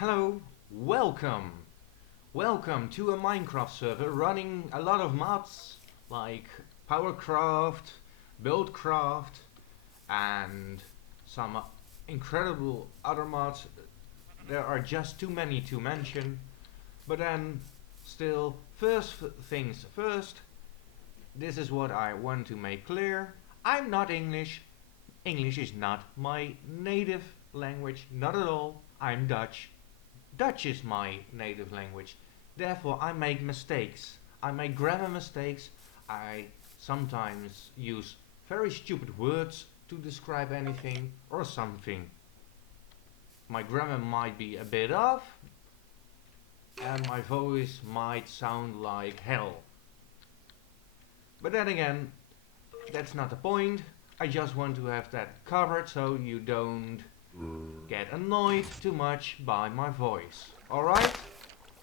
Hello, welcome. Welcome to a Minecraft server running a lot of mods like Powercraft, Buildcraft, and some incredible other mods. There are just too many to mention. But then, still, first things first, this is what I want to make clear. I'm not English. English is not my native language, not at all. I'm Dutch. Dutch is my native language. Therefore, I make mistakes. I make grammar mistakes. I sometimes use very stupid words to describe anything or something. My grammar might be a bit off, and my voice might sound like hell. But then again, that's not the point. I just want to have that covered so you don't get annoyed too much by my voice. Alright?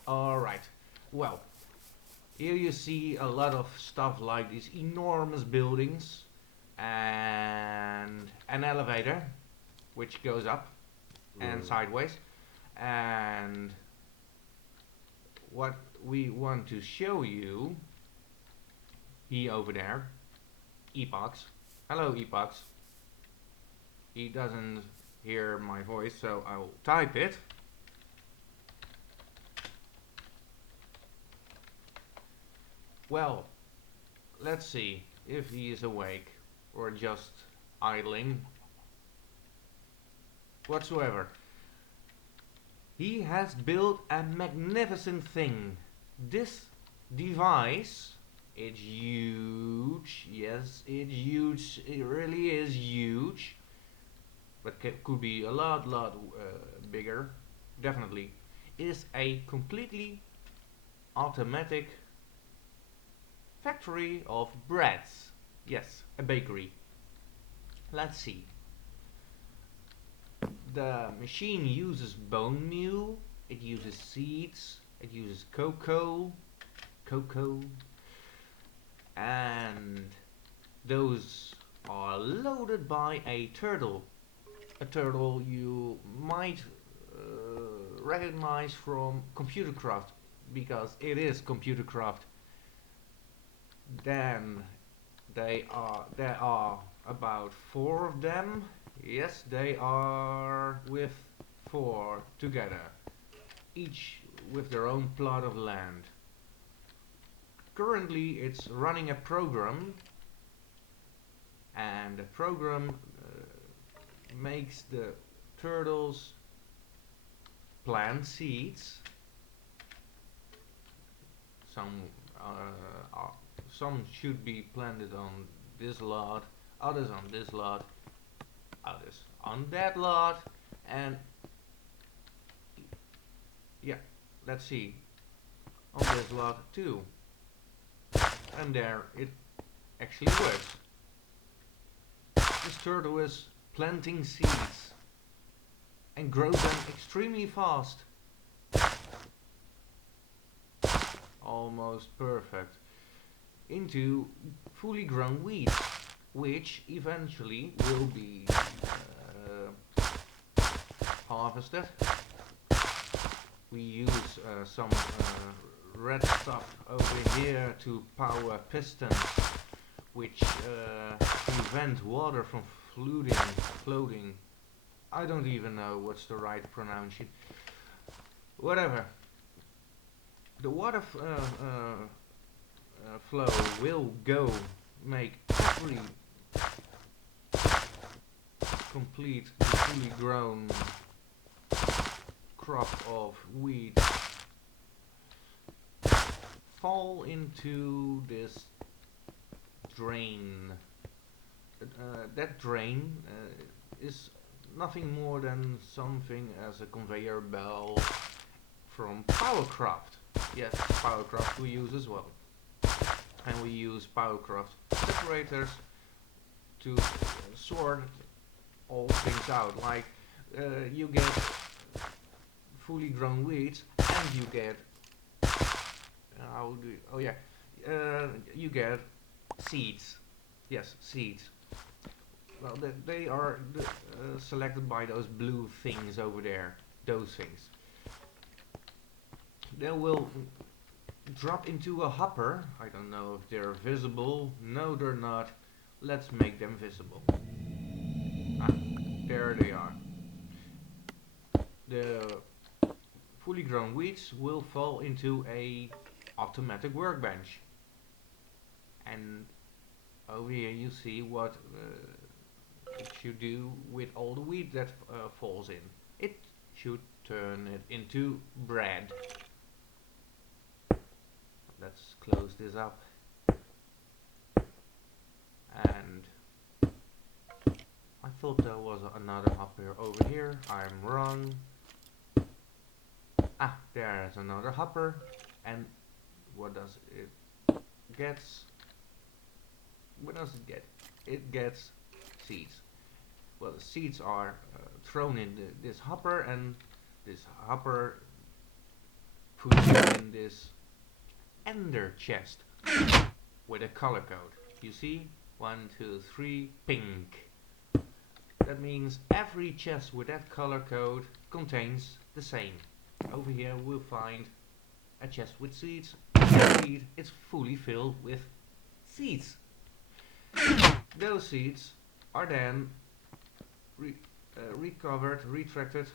Alright. Well, here you see a lot of stuff like these enormous buildings and an elevator which goes up and sideways. And what we want to show you, he over there, Epox. Hello Epox. He doesn't hear my voice, so I'll type it. Well, let's see if he is awake or just idling whatsoever. He has built a magnificent thing. This device, it's huge. Yes, it's huge. It really is huge. But could be a lot bigger. Definitely. It is a completely automatic factory of breads. Yes, a bakery. Let's see. The machine uses bone meal, it uses seeds, it uses cocoa, and those are loaded by a turtle. A turtle you might recognize from Computercraft, because it is Computercraft. Then there are about 4 of them. Yes, they are with 4 together, each with their own plot of land. Currently it's running a program, and the program makes the turtles plant seeds. Some should be planted on this lot, others on this lot, others on that lot, and yeah, let's see, on this lot too. And there it actually works. This turtle is planting seeds and grows them extremely fast. Almost perfect. Into fully grown wheat, which eventually will be harvested. We use some red stuff over here to power pistons, which prevent water from floating. I don't even know what's the right pronunciation. Whatever. The water flow will go make every complete, fully grown crop of wheat fall into this drain. That drain is nothing more than something as a conveyor belt from Powercraft. Yes, Powercraft we use as well. And we use Powercraft separators to sort all things out. Like you get fully grown wheat, and you get you get seeds. Yes, seeds. Well, they are selected by those blue things over there. Those things. They will drop into a hopper. I don't know if they're visible. No, they're not. Let's make them visible. Ah, there they are. The fully grown weeds will fall into a automatic workbench. And over here you see what it should do with all the wheat that falls in. It should turn it into bread. Let's close this up. And I thought there was another hopper over here. I'm wrong. Ah, there's another hopper. And what does it get? What does it get? It gets seeds. Well, the seeds are thrown in this hopper, and this hopper puts it in this ender chest with a color code. You see? 1, 2, 3, pink. That means every chest with that color code contains the same. Over here we'll find a chest with seeds. That seed is fully filled with seeds. Those seeds are then recovered, retracted,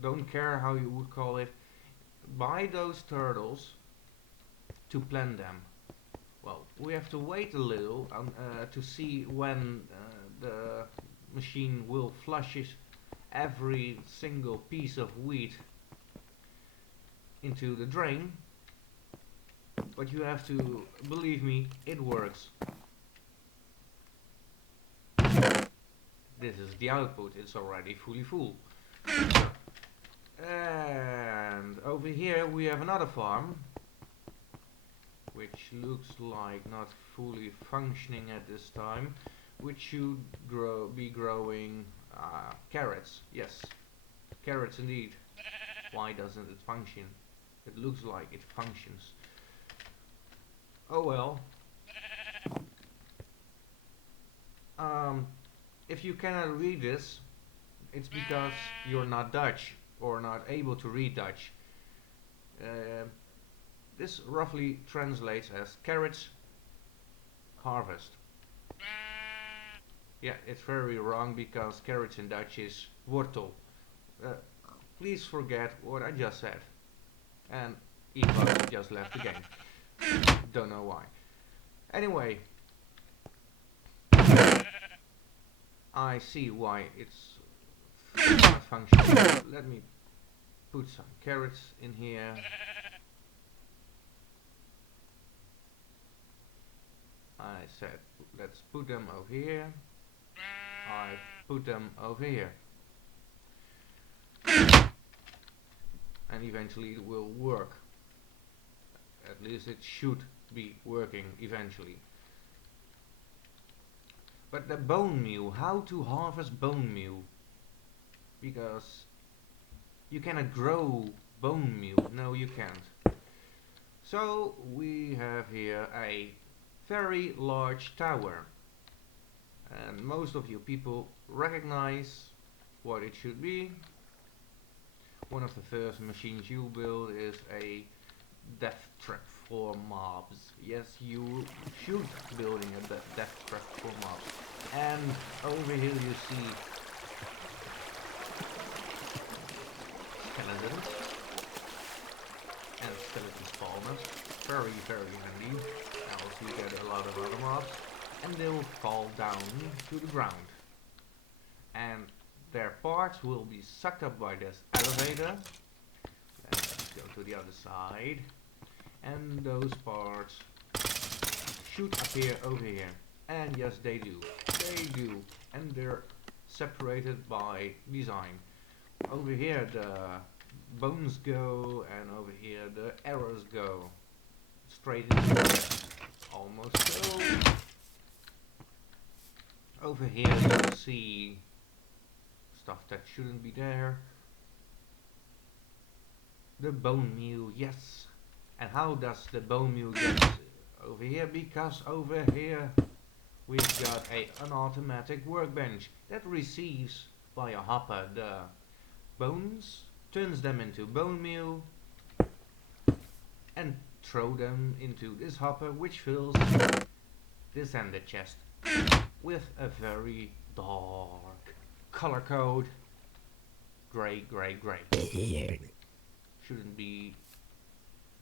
don't care how you would call it, by those turtles to plant them. Well, we have to wait a little to see when the machine will flush every single piece of wheat into the drain, but you have to believe me, it works. This is the output, it's already fully full. And over here we have another farm, which looks like not fully functioning at this time, which should be growing carrots. Yes, carrots indeed. Why doesn't it function? It looks like it functions. Oh well. If you cannot read this, it's because you're not Dutch or not able to read Dutch. This roughly translates as carrots harvest. Yeah, it's very wrong because carrots in Dutch is wortel. Please forget what I just said. And Eva just left the game. Don't know why. Anyway, I see why it's not functioning. Let me put some carrots in here. I said let's put them over here. I put them over here. And eventually it will work. At least it should be working eventually. But the bone meal, how to harvest bone meal? Because you cannot grow bone meal. No, you can't. So we have here a very large tower. And most of you people recognize what it should be. One of the first machines you build is a death trap for mobs. Yes, you should building a death trap for mobs. And over here you see skeletons and skeleton spawners. Very, very handy. Else you get a lot of other mobs. And they will fall down to the ground. And their parts will be sucked up by this elevator. Let's go to the other side. And those parts should appear over here. And yes, they do. They do. And they're separated by design. Over here the bones go, and over here the arrows go. Straight into the almost so. Over here you see stuff that shouldn't be there. The bone meal, yes. And how does the bone meal get over here? Because over here we've got an automatic workbench that receives by a hopper the bones, turns them into bone meal, and throw them into this hopper, which fills this ender chest with a very dark color code. Gray, gray, gray. Shouldn't be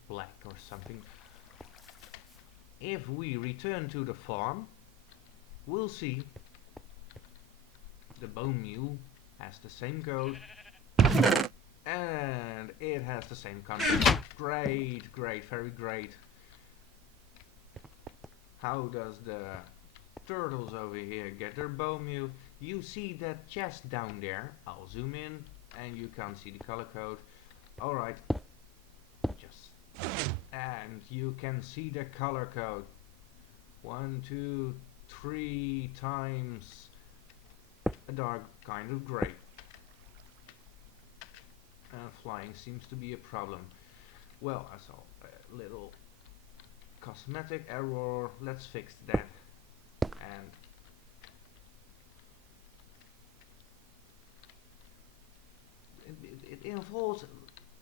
black or something. If we return to the farm, we'll see the bone meal has the same code and it has the same content. Great, great, very great. How does the turtles over here get their bone meal? You see that chest down there. I'll zoom in and you can't see the color code. Alright, and you can see the color code. 1, 2, 3 times a dark kind of gray. Flying seems to be a problem. Well, I saw a little cosmetic error. Let's fix that. And it involves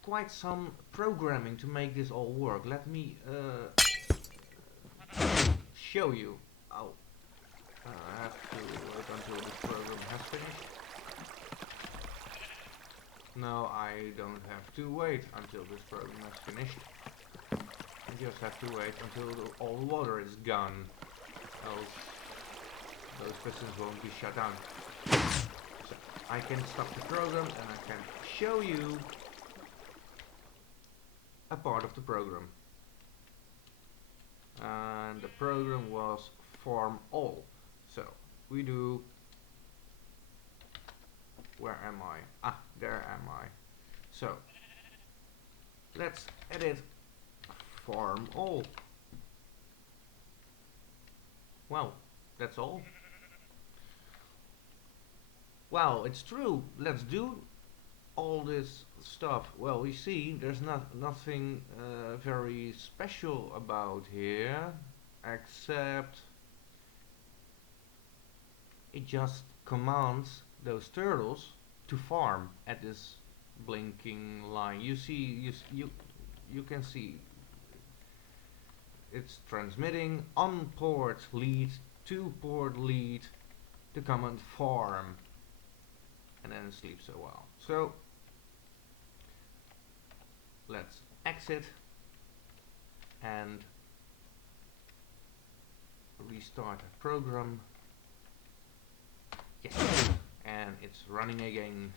quite some programming to make this all work. Let me show you. Oh, I have to wait until the program has finished. No, I don't have to wait until this program is finished. I just have to wait until all the water is gone. Else those pistons won't be shut down. So I can stop the program and I can show you a part of the program. And the program was farm all. So we do, where am I? Ah, there am I. So let's edit farm all. Well, that's all. Wow, it's true. Let's do all this stuff. Well, we see there's nothing very special about here, except it just commands those turtles to farm at this blinking line. You see, you can see it's transmitting on port lead to port lead the command farm, and then it sleeps a while. So let's exit and restart the program. Yes, and it's running again.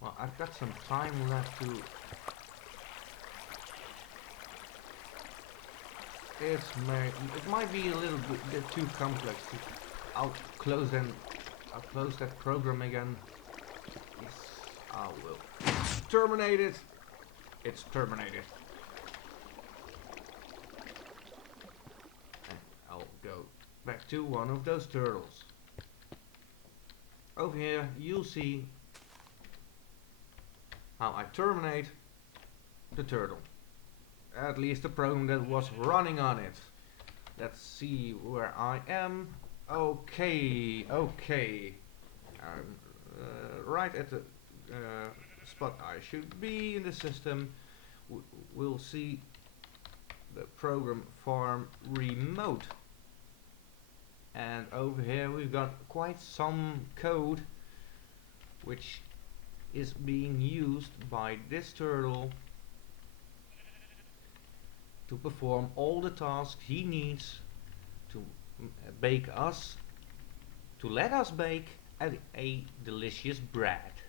Well, I've got some time left to. It might be a little bit too complex. I'll close that program again. Yes, I will terminate it. It's terminated. And I'll go back to one of those turtles. Over here you'll see how I terminate the turtle. At least the program that was running on it. Let's see where I am. Okay. Right at the spot I should be in the system. We'll see the program farm remote. And over here we've got quite some code which is being used by this turtle to perform all the tasks he needs to bake us, to let us bake a delicious bread.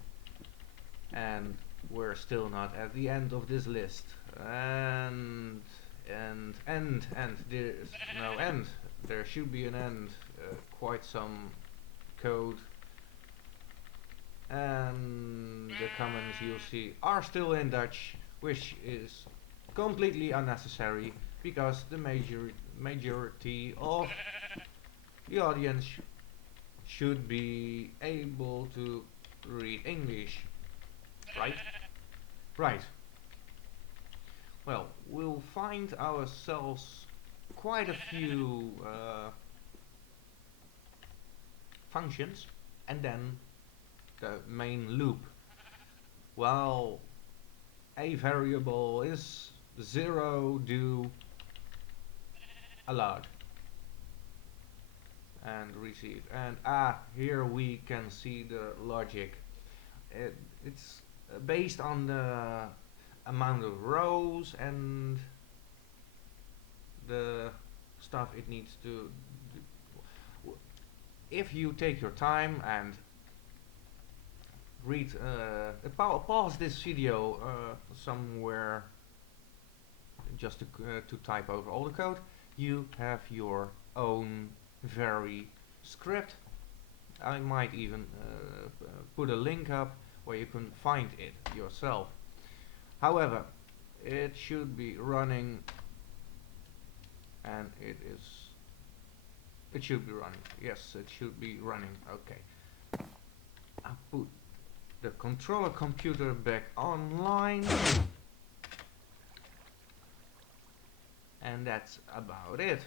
And we're still not at the end of this list. And there's no end. There should be an end. Quite some code. And the comments you'll see are still in Dutch, which is completely unnecessary because the majority of the audience should be able to read English, right? Right. Well, we'll find ourselves quite a few functions and then the main loop. Well, a variable is 0 do a lot and receive. And here we can see the logic. It's based on the amount of rows and the stuff it needs to do. If you take your time and read, pause this video somewhere just to type over all the code, you have your own very script. I might even put a link up where you can find it yourself. However, it should be running, and it should be running. Yes, it should be running. Okay. I put the controller computer back online, and that's about it.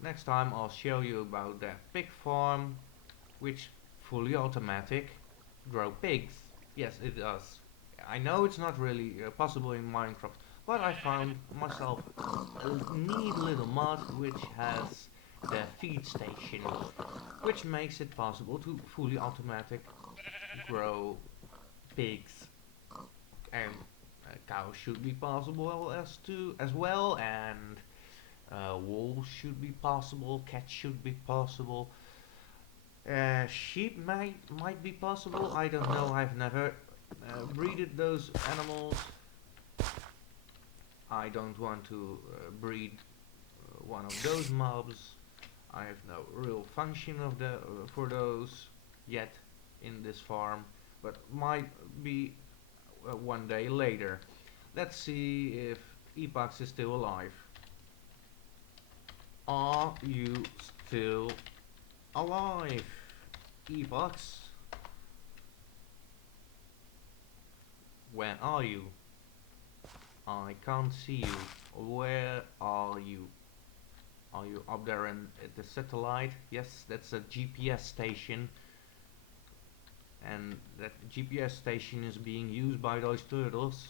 Next time I'll show you about that pig farm, which fully automatic grow pigs. Yes, it does. I know it's not really possible in Minecraft, but I found myself a neat little mod which has the feed station, which makes it possible to fully automatic grow pigs, and cows should be possible as well, and wolves should be possible, cats should be possible, sheep might be possible. I don't know. I've never breeded those animals. I don't want to breed one of those mobs. I have no real function of for those yet in this farm, but might be one day later. Let's see if Epox is still alive. Are you still alive, Epox? Where are you? I can't see you. Where are you? Are you up there at the satellite? Yes, that's a GPS station. And that GPS station is being used by those turtles.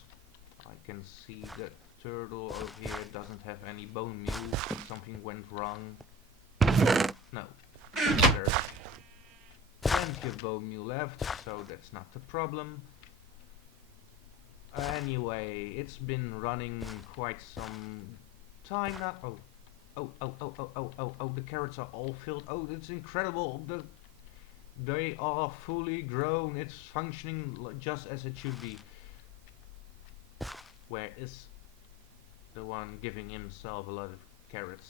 I can see that turtle over here doesn't have any bone meal. Something went wrong. No. There's plenty of bone meal left, so that's not the problem. Anyway, it's been running quite some time now. Oh, the carrots are all filled. Oh, it's incredible. They are fully grown. It's functioning just as it should be. Where is the one giving himself a lot of carrots?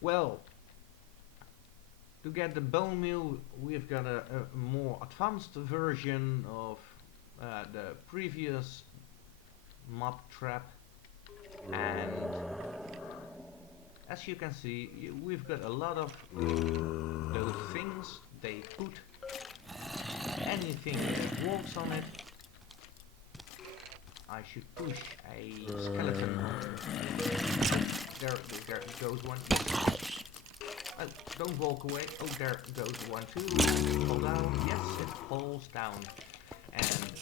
Well, to get the bone meal, we've got a more advanced version of the previous mob trap, and as you can see, we've got a lot of those things. They put anything that walks on it. I should push a skeleton on. There goes one. Oh, don't walk away. Oh, there goes one too. Fall down. Yes, it falls down. And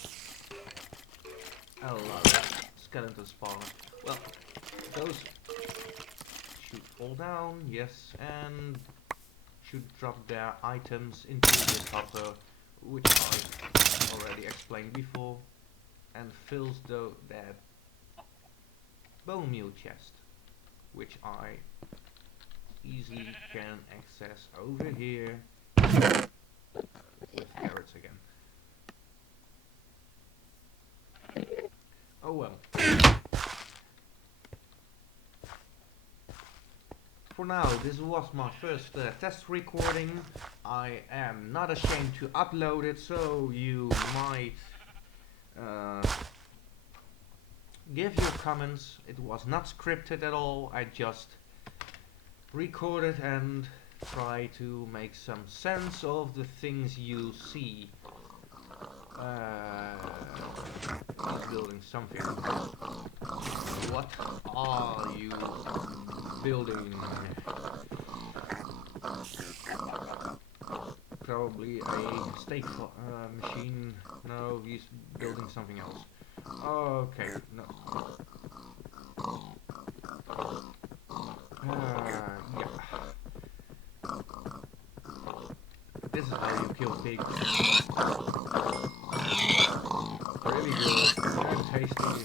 a lot of skeleton spawn. Well, those should fall down. Yes, and should drop their items into this hopper, which I already explained before, and fills that bone meal chest, which I easily can access over here with carrots again. Oh well. For now, this was my first test recording. I am not ashamed to upload it, so you might give your comments. It was not scripted at all. I just recorded and try to make some sense of the things you see. He's building something. What are you building? Probably a steak machine. No, he's building something else. Okay, no. Yeah. This is how you kill pigs. Really good and tasty.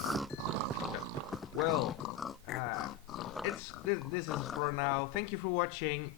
Well, this is for now. Thank you for watching.